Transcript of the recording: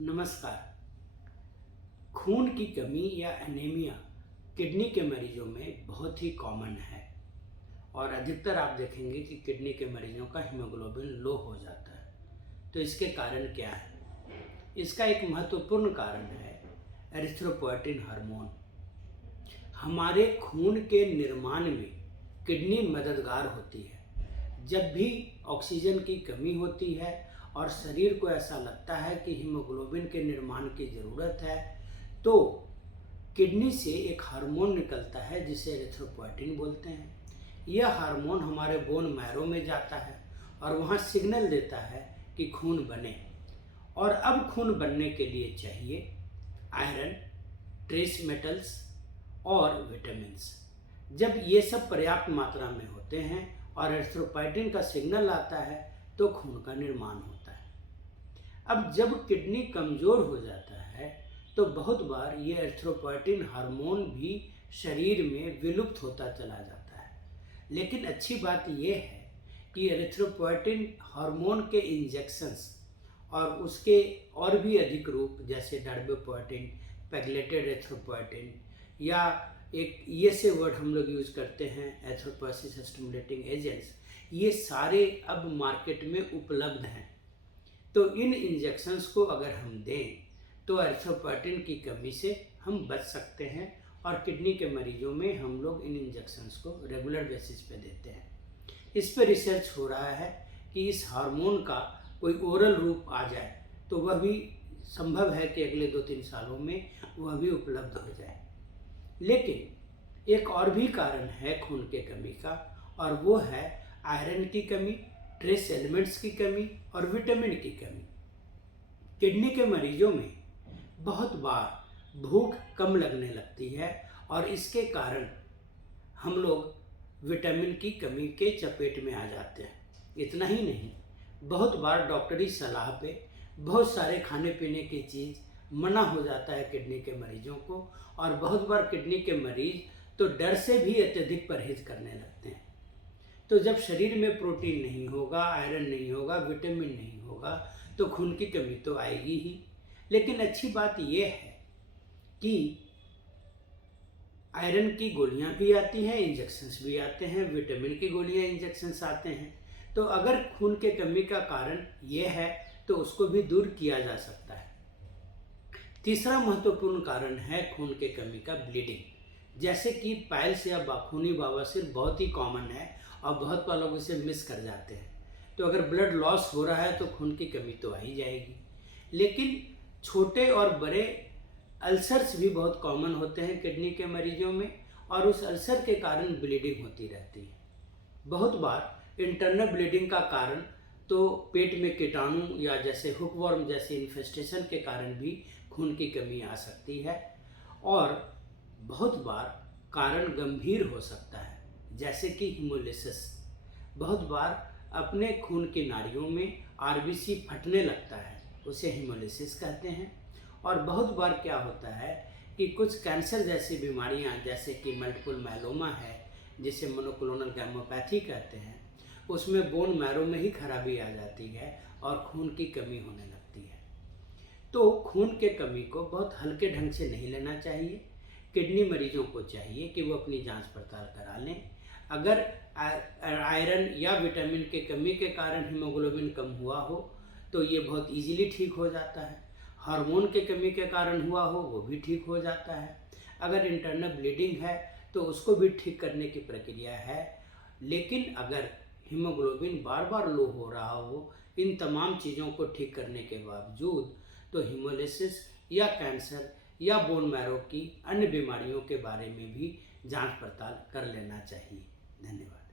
नमस्कार। खून की कमी या एनीमिया किडनी के मरीजों में बहुत ही कॉमन है और अधिकतर आप देखेंगे कि किडनी के मरीजों का हीमोग्लोबिन लो हो जाता है। तो इसके कारण क्या है? इसका एक महत्वपूर्ण कारण है एरिथ्रोपोएटिन हार्मोन। हमारे खून के निर्माण में किडनी मददगार होती है। जब भी ऑक्सीजन की कमी होती है और शरीर को ऐसा लगता है कि हीमोग्लोबिन के निर्माण की ज़रूरत है, तो किडनी से एक हार्मोन निकलता है जिसे एरिथ्रोपोएटिन बोलते हैं। यह हार्मोन हमारे बोन मैरो में जाता है और वहाँ सिग्नल देता है कि खून बने। और अब खून बनने के लिए चाहिए आयरन, ट्रेस मेटल्स और विटामिन्स। जब ये सब पर्याप्त मात्रा में होते हैं और एरिथ्रोपोएटिन का सिग्नल आता है तो खून का निर्माण होता है। अब जब किडनी कमज़ोर हो जाता है तो बहुत बार ये एरिथ्रोपोएटिन हार्मोन भी शरीर में विलुप्त होता चला जाता है। लेकिन अच्छी बात ये है कि एरिथ्रोपोएटिन हार्मोन के इंजेक्शंस और उसके और भी अधिक रूप जैसे डार्बेपोएटिन, पेगलेटेड एरिथ्रोपोएटिन या एक ये से वर्ड हम लोग यूज़ करते हैं एरिथ्रोपोएसिस स्टिमुलेटिंग एजेंट्स, ये सारे अब मार्केट में उपलब्ध हैं। तो इन इंजेक्शंस को अगर हम दें तो एरिथ्रोपोएटिन की कमी से हम बच सकते हैं और किडनी के मरीजों में हम लोग इन इंजेक्शंस को रेगुलर बेसिस पे देते हैं। इस पर रिसर्च हो रहा है कि इस हार्मोन का कोई ओरल रूप आ जाए तो वह भी संभव है कि अगले 2-3 सालों में वह भी उपलब्ध हो जाए। लेकिन एक और भी कारण है खून के कमी का और वो है आयरन की कमी, ट्रेस एलिमेंट्स की कमी और विटामिन की कमी। किडनी के मरीजों में बहुत बार भूख कम लगने लगती है और इसके कारण हम लोग विटामिन की कमी के चपेट में आ जाते हैं। इतना ही नहीं, बहुत बार डॉक्टरी सलाह पे बहुत सारे खाने पीने की चीज़ मना हो जाता है किडनी के मरीजों को और बहुत बार किडनी के मरीज तो डर से भी अत्यधिक परहेज करने लगते हैं। तो जब शरीर में प्रोटीन नहीं होगा, आयरन नहीं होगा, विटामिन नहीं होगा तो खून की कमी तो आएगी ही। लेकिन अच्छी बात यह है कि आयरन की गोलियां भी आती हैं, इंजेक्शंस भी आते हैं, विटामिन की गोलियां इंजेक्शंस आते हैं। तो अगर खून के कमी का कारण यह है तो उसको भी दूर किया जा सकता है। तीसरा महत्वपूर्ण कारण है खून के कमी का ब्लीडिंग। जैसे कि पाइल्स या खूनी बवासीर बहुत ही कॉमन है और बहुत बार लोग इसे मिस कर जाते हैं। तो अगर ब्लड लॉस हो रहा है तो खून की कमी तो आ ही जाएगी। लेकिन छोटे और बड़े अल्सर्स भी बहुत कॉमन होते हैं किडनी के मरीजों में और उस अल्सर के कारण ब्लीडिंग होती रहती है। बहुत बार इंटरनल ब्लीडिंग का कारण तो पेट में कीटाणु या जैसे हुकवर्म जैसे इन्फेस्टेशन के कारण भी खून की कमी आ सकती है और बहुत बार कारण गंभीर हो सकता है जैसे कि हीमोलिसिस। बहुत बार अपने खून की नाड़ियों में आरबीसी फटने लगता है, उसे हीमोलिसिस कहते हैं। और बहुत बार क्या होता है कि कुछ कैंसर जैसी बीमारियां जैसे कि मल्टीपल मायलोमा है जिसे मोनोक्लोनल गैमोपैथी कहते हैं, उसमें बोन मैरो में ही खराबी आ जाती है और खून की कमी होने लगती है। तो खून के कमी को बहुत हल्के ढंग से नहीं लेना चाहिए। किडनी मरीजों को चाहिए कि वो अपनी जांच पड़ताल करा लें। अगर आयरन या विटामिन के कमी के कारण हीमोग्लोबिन कम हुआ हो तो ये बहुत इजीली ठीक हो जाता है। हार्मोन के कमी के कारण हुआ हो वो भी ठीक हो जाता है। अगर इंटरनल ब्लीडिंग है तो उसको भी ठीक करने की प्रक्रिया है। लेकिन अगर हीमोग्लोबिन बार बार लो हो रहा हो, इन तमाम चीज़ों को ठीक करने के बावजूद, तो हीमोलिसिस या कैंसर या बोन मैरो की अन्य बीमारियों के बारे में भी जांच पड़ताल कर लेना चाहिए। धन्यवाद।